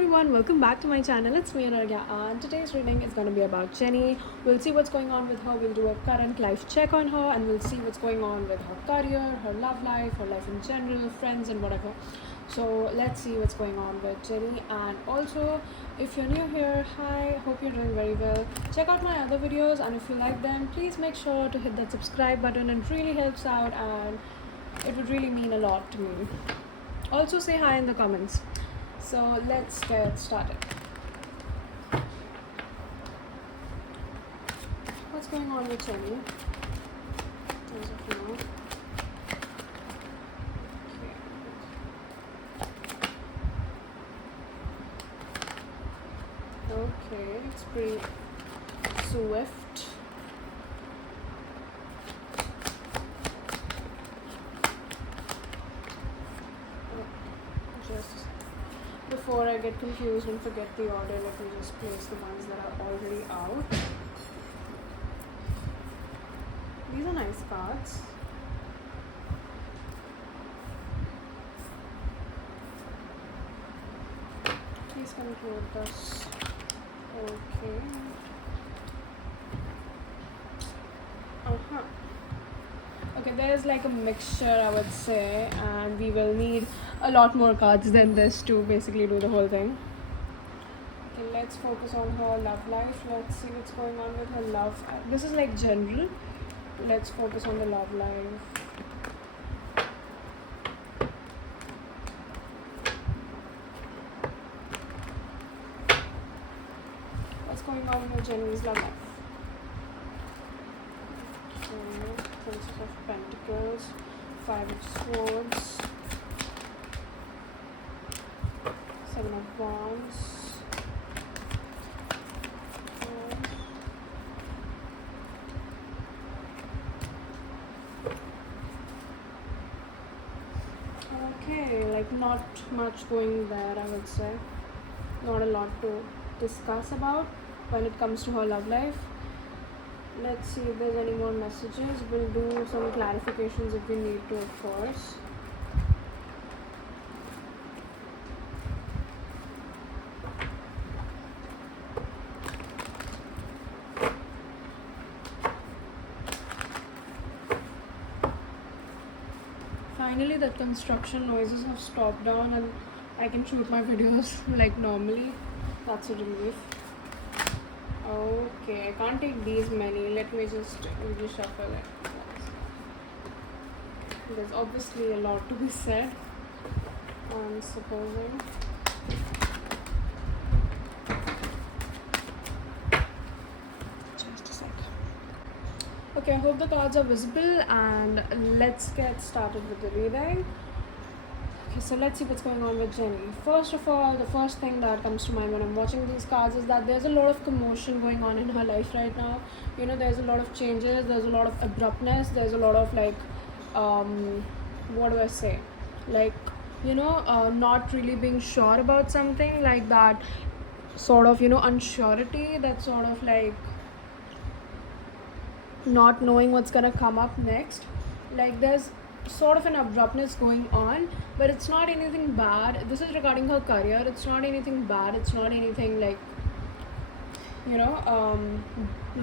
everyone, welcome back to my channel. It's me Anarghya, and today's reading is going to be about Jennie. We'll see what's going on with her, we'll do a current life check on her, and we'll see what's going on with her career, her love life, her life in general, friends and whatever. So let's see what's going on with Jennie. And also, if you're new here, hi, hope you're doing very well. Check out my other videos, and if you like them, please make sure to hit that subscribe button. It really helps out and it would really mean a lot to me. Also say hi in the comments. So let's get started. What's going on with Jennie? As of now. Okay, it's pretty swift. Just before I get confused and forget the order, let me just place the ones that are already out. These are nice cards. Please conclude this. Okay. Okay, there's like a mixture, I would say, and we will need a lot more cards than this to basically do the whole thing. Okay, let's focus on her love life. Let's see what's going on with her love. This is like general. Let's focus on the love life. What's going on with Jennie's love life? Princess of Pentacles, Five of Swords, Seven of Wands, okay, like not much going there, I would say. Not a lot to discuss about when it comes to her love life. Let's see if there's any more messages. We'll do some clarifications if we need to, of course. Finally, the construction noises have stopped down and I can shoot my videos like normally. That's a relief. Okay, I can't take these many. Let me just reshuffle it. There's obviously a lot to be said, I'm supposing. Just a sec. Okay, I hope the cards are visible, and let's get started with the reading. Okay, so let's see what's going on with Jennie. First of all, the first thing that comes to mind when I'm watching these cards is that there's a lot of commotion going on in her life right now. You know, there's a lot of changes, there's a lot of abruptness, there's a lot of like, what do I say? Like, you know, not really being sure about something, like that sort of, you know, unsurety, that sort of like not knowing what's gonna come up next. Like there's sort of an abruptness going on, but it's not anything bad. This is regarding her career. It's not anything bad, it's not anything like, you know,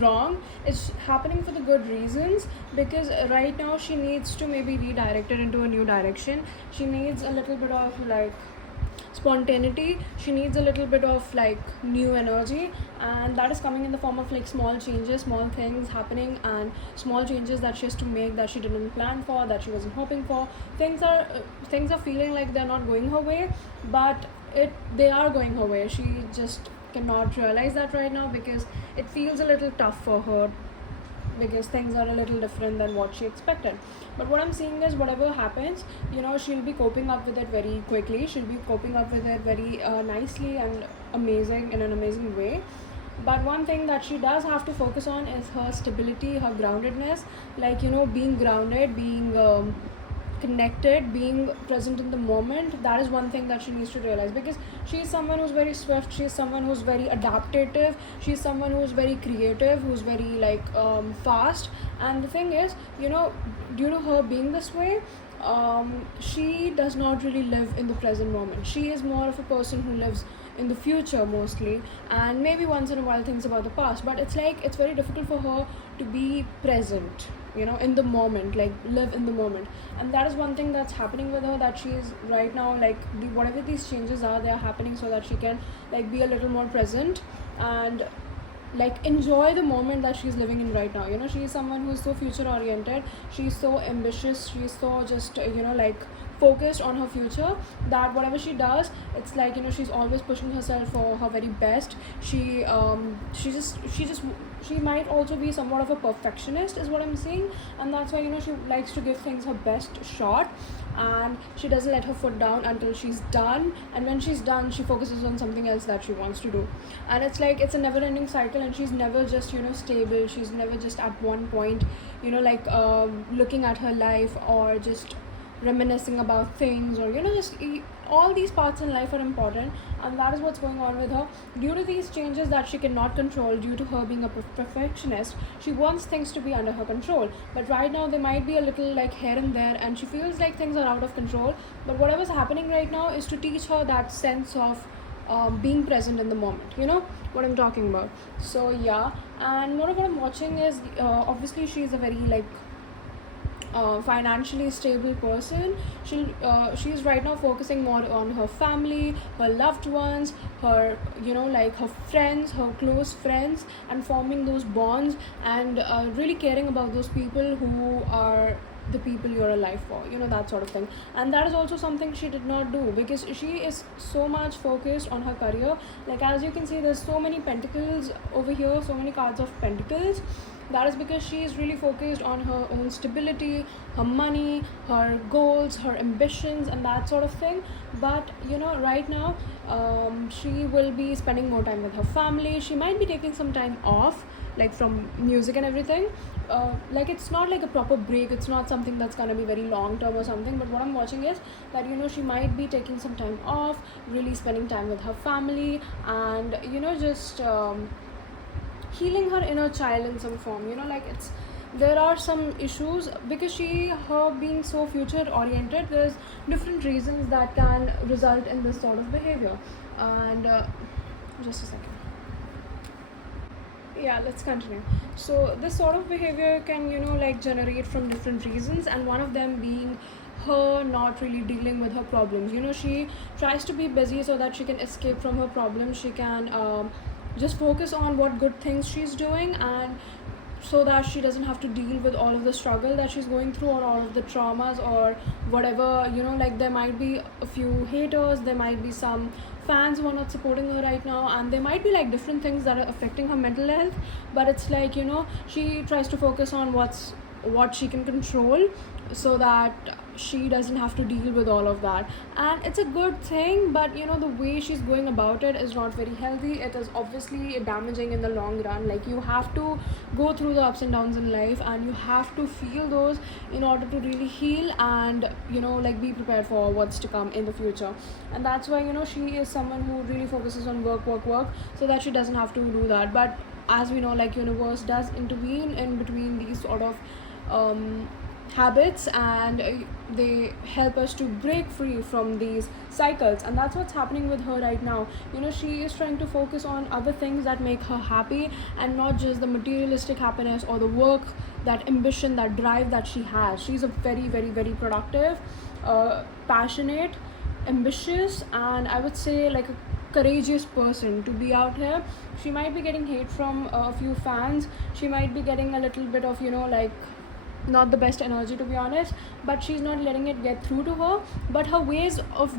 wrong. It's happening for the good reasons, because right now she needs to maybe redirect it into a new direction. She needs a little bit of like spontaneity, she needs a little bit of like new energy, and that is coming in the form of like small changes, small things happening, and small changes that she has to make that she didn't plan for, that she wasn't hoping for. Things are feeling like they're not going her way, but they are going her way. She just cannot realize that right now, because it feels a little tough for her, because things are a little different than what she expected. But what I'm seeing is, whatever happens, you know, she'll be coping up with it very quickly. She'll be coping up with it very nicely and amazing, in an amazing way. But one thing that she does have to focus on is her stability, her groundedness. Like, you know, being grounded, being connected, being present in the moment. That is one thing that she needs to realize, because she is someone who's very swift, she is someone who's very adaptive, she is someone who's very creative, who's very like fast. And the thing is, you know, due to her being this way, she does not really live in the present moment. She is more of a person who lives in the future mostly, and maybe once in a while thinks about the past, but it's like it's very difficult for her to be present, you know, in the moment, like live in the moment. And that is one thing that's happening with her, that she is right now like whatever these changes are, they are happening so that she can like be a little more present and like enjoy the moment that she's living in right now. You know, she is someone who is so future oriented, she's so ambitious, she's so just you know, like focused on her future, that whatever she does, it's like, you know, she's always pushing herself for her very best. She might also be somewhat of a perfectionist is what I'm saying, and that's why, you know, she likes to give things her best shot, and she doesn't let her foot down until she's done, and when she's done, she focuses on something else that she wants to do. And it's like it's a never ending cycle, and she's never just, you know, stable, she's never just at one point, you know, like looking at her life or just reminiscing about things, or you know, just all these parts in life are important, and that is what's going on with her. Due to these changes that she cannot control, due to her being a perfectionist, she wants things to be under her control, but right now they might be a little like here and there, and she feels like things are out of control. But whatever's happening right now is to teach her that sense of being present in the moment, you know what I'm talking about. So yeah, and more of what I'm watching is obviously she's a very like financially stable person. She's right now focusing more on her family, her loved ones, her, you know, like her friends, her close friends, and forming those bonds, and really caring about those people who are the people you're alive for, you know, that sort of thing. And that is also something she did not do, because she is so much focused on her career. Like as you can see, there's so many pentacles over here, so many cards of pentacles. That is because she is really focused on her own stability, her money, her goals, her ambitions, and that sort of thing. But you know, right now she will be spending more time with her family. She might be taking some time off, like from music and everything. Like it's not like a proper break, it's not something that's gonna be very long term or something, but what I'm watching is that, you know, she might be taking some time off, really spending time with her family, and you know, just healing her inner child in some form. You know, like it's, there are some issues because her being so future oriented, there's different reasons that can result in this sort of behavior. And just a second, yeah, let's continue. So this sort of behavior can, you know, like generate from different reasons, and one of them being her not really dealing with her problems. You know, she tries to be busy so that she can escape from her problems. She can just focus on what good things she's doing, and so that she doesn't have to deal with all of the struggle that she's going through, or all of the traumas, or whatever. You know, like there might be a few haters, there might be some fans who are not supporting her right now, and there might be like different things that are affecting her mental health. But it's like, you know, she tries to focus on what she can control, so that she doesn't have to deal with all of that. And it's a good thing, but you know, the way she's going about it is not very healthy. It is obviously damaging in the long run. Like you have to go through the ups and downs in life, and you have to feel those in order to really heal, and you know, like be prepared for what's to come in the future. And that's why, you know, she is someone who really focuses on work, so that she doesn't have to do that. But as we know, like universe does intervene in between these sort of habits, and they help us to break free from these cycles. And that's what's happening with her right now. You know, she is trying to focus on other things that make her happy, and not just the materialistic happiness or the work, that ambition, that drive that she has. She's a very, very, very productive, passionate, ambitious, and I would say like a courageous person to be out here. She might be getting hate from a few fans. She might be getting a little bit of, you know, like not the best energy, to be honest, but she's not letting it get through to her. But her ways of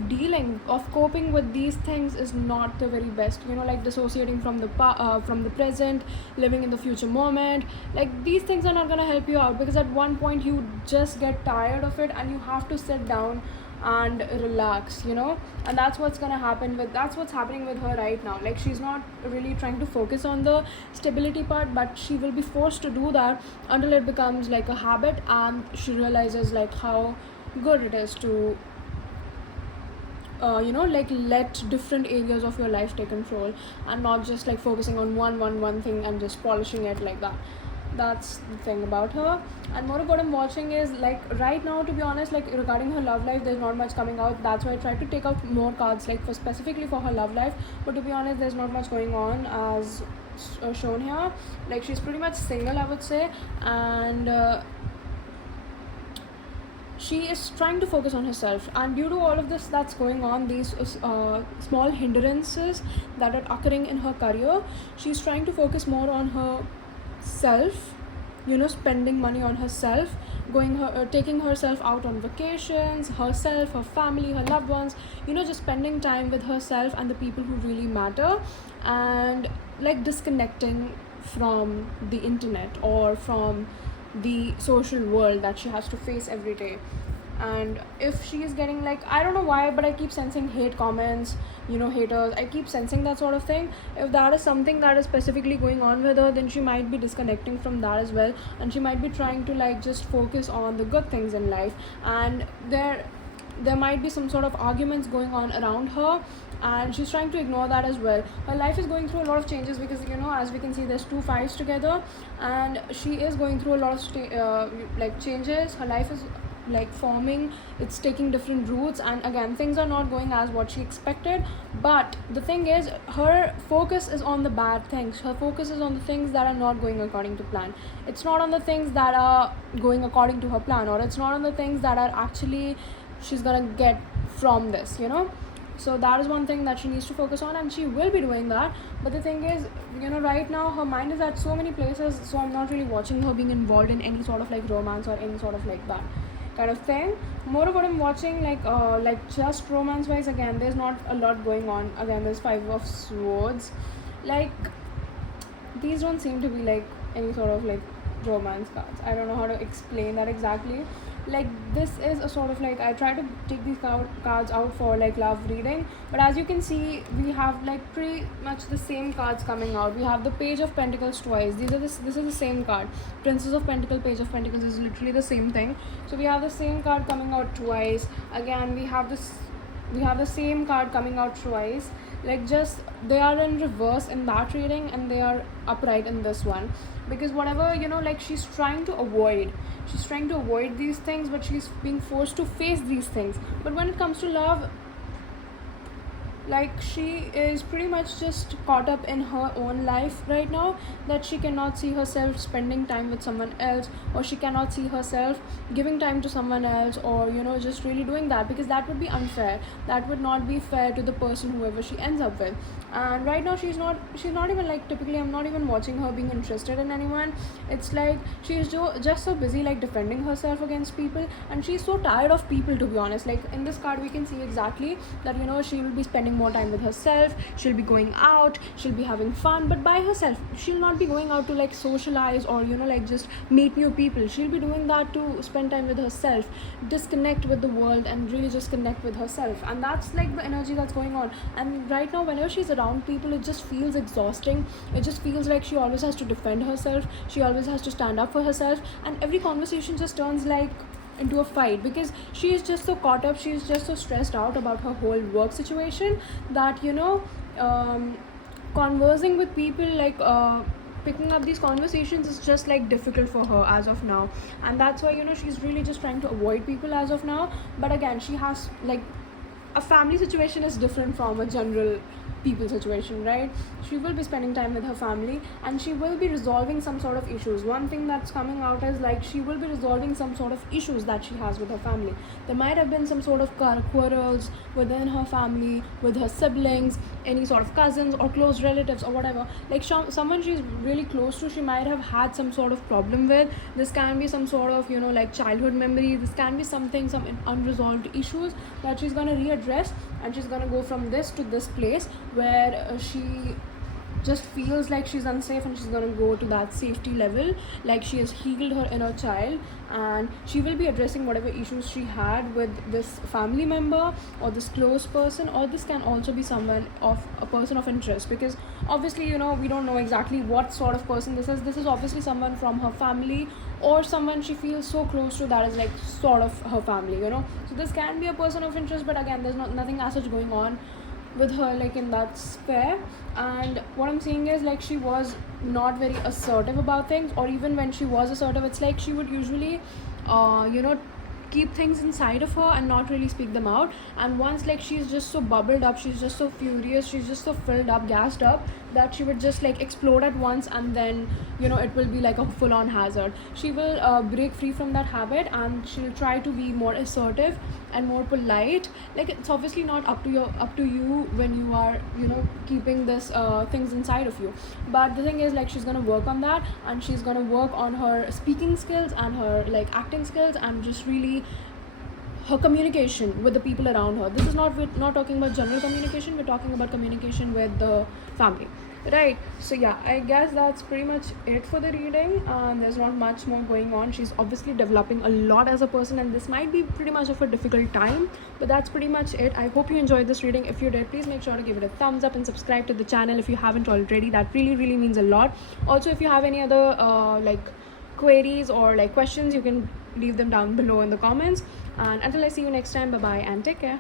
coping with these things is not the very best. You know, like dissociating from the present, living in the future moment. Like these things are not gonna help you out, because at one point you just get tired of it, and you have to sit down and relax, you know. And that's what's happening with her right now. Like she's not really trying to focus on the stability part, but she will be forced to do that until it becomes like a habit, and she realizes like how good it is to you know, like let different areas of your life take control, and not just like focusing on one thing and just polishing it like that. That's the thing about her. And more of what I'm watching is like right now, to be honest, like regarding her love life, there's not much coming out. That's why I tried to take out more cards like for specifically for her love life. But to be honest, there's not much going on as shown here. Like she's pretty much single, I would say, and she is trying to focus on herself. And due to all of this that's going on, these small hindrances that are occurring in her career, she's trying to focus more on herself, spending money on herself, taking herself out on vacations, herself, her family, her loved ones, just spending time with herself and the people who really matter, and like disconnecting from the internet or from the social world that she has to face every day. And if she is getting like, I don't know why, but I keep sensing hate comments, haters, I keep sensing that sort of thing. If that is something that is specifically going on with her, then she might be disconnecting from that as well, and she might be trying to like just focus on the good things in life. And there might be some sort of arguments going on around her, and she's trying to ignore that as well. Her life is going through a lot of changes because as we can see, there's two fives together, and she is going through a lot of like changes. Her life is like forming, it's taking different routes, and again things are not going as what she expected. But the thing is, her focus is on the bad things. Her focus is on the things that are not going according to plan. It's not on the things that are going according to her plan, or it's not on the things that are actually she's gonna get from this. So that is one thing that she needs to focus on, and she will be doing that. But the thing is, right now her mind is at so many places, so I'm not really watching her being involved in any sort of like romance or any sort of like that kind of thing. More of what I'm watching, like just romance wise, again there's not a lot going on. Again, there's 5 of swords. Like these don't seem to be like any sort of like romance cards. I don't know how to explain that exactly. Like this is a sort of like, I try to take these cards out for like love reading, but as you can see, we have like pretty much the same cards coming out. We have the Page of Pentacles twice. This is the same card. Princess of Pentacles, Page of Pentacles is literally the same thing. So we have the same card coming out twice. Again, we have the same card coming out twice. Like just they are in reverse in that reading, and they are upright in this one, because whatever like she's trying to avoid these things, but she's being forced to face these things. But when it comes to love, like she is pretty much just caught up in her own life right now, that she cannot see herself spending time with someone else, or she cannot see herself giving time to someone else, or just really doing that, because that would be unfair. That would not be fair to the person whoever she ends up with. And right now she's not even like, typically I'm not even watching her being interested in anyone. It's like she's just so busy like defending herself against people, and she's so tired of people, to be honest. Like in this card we can see exactly that she will be spending more time with herself. She'll be going out, she'll be having fun, but by herself. She'll not be going out to like socialize or like just meet new people. She'll be doing that to spend time with herself, disconnect with the world, and really just connect with herself. And that's like the energy that's going on. And right now whenever she's around people, it just feels exhausting. It just feels like she always has to defend herself, she always has to stand up for herself, and every conversation just turns like into a fight, because she is just so caught up, she is just so stressed out about her whole work situation, that conversing with people, like picking up these conversations is just like difficult for her as of now. And that's why she's really just trying to avoid people as of now. But again, she has like, a family situation is different from a general people situation, right? She will be spending time with her family, and she will be resolving some sort of issues. One thing that's coming out is like she will be resolving some sort of issues that she has with her family. There might have been some sort of quarrels within her family, with her siblings, any sort of cousins or close relatives or whatever. Like someone she's really close to, she might have had some sort of problem with. This can be some sort of like childhood memory. This can be some unresolved issues that she's going to readdress, and she's going to go from this to this place where she just feels like she's unsafe, and she's going to go to that safety level, like she has healed her inner child, and she will be addressing whatever issues she had with this family member or this close person. Or this can also be a person of interest, because obviously we don't know exactly what sort of person this is obviously someone from her family, or someone she feels so close to that is like sort of her family. So this can be a person of interest, but again there's nothing as such going on with her like in that sphere. And what I'm saying is like she was not very assertive about things, or even when she was assertive, it's like she would usually you know, keep things inside of her and not really speak them out. And once like she's just so bubbled up, she's just so furious, she's just so filled up, gassed up, that she would just like explode at once, and then you know, it will be like a full-on hazard. She will break free from that habit, and she'll try to be more assertive and more polite. Like it's obviously not up to you when you are, you know, keeping this things inside of you. But the thing is like she's gonna work on that, and she's gonna work on her speaking skills and her like acting skills, and just really her communication with the people around her. This is not, we're not talking about general communication, we're talking about communication with the family, right? So yeah, I guess that's pretty much it for the reading. There's not much more going on. She's obviously developing a lot as a person, and this might be pretty much of a difficult time, but that's pretty much it. I hope you enjoyed this reading. If you did, please make sure to give it a thumbs up and subscribe to the channel if you haven't already. That really means a lot. Also, if you have any other like queries or like questions, you can leave them down below in the comments. And until I see you next time, bye bye and take care.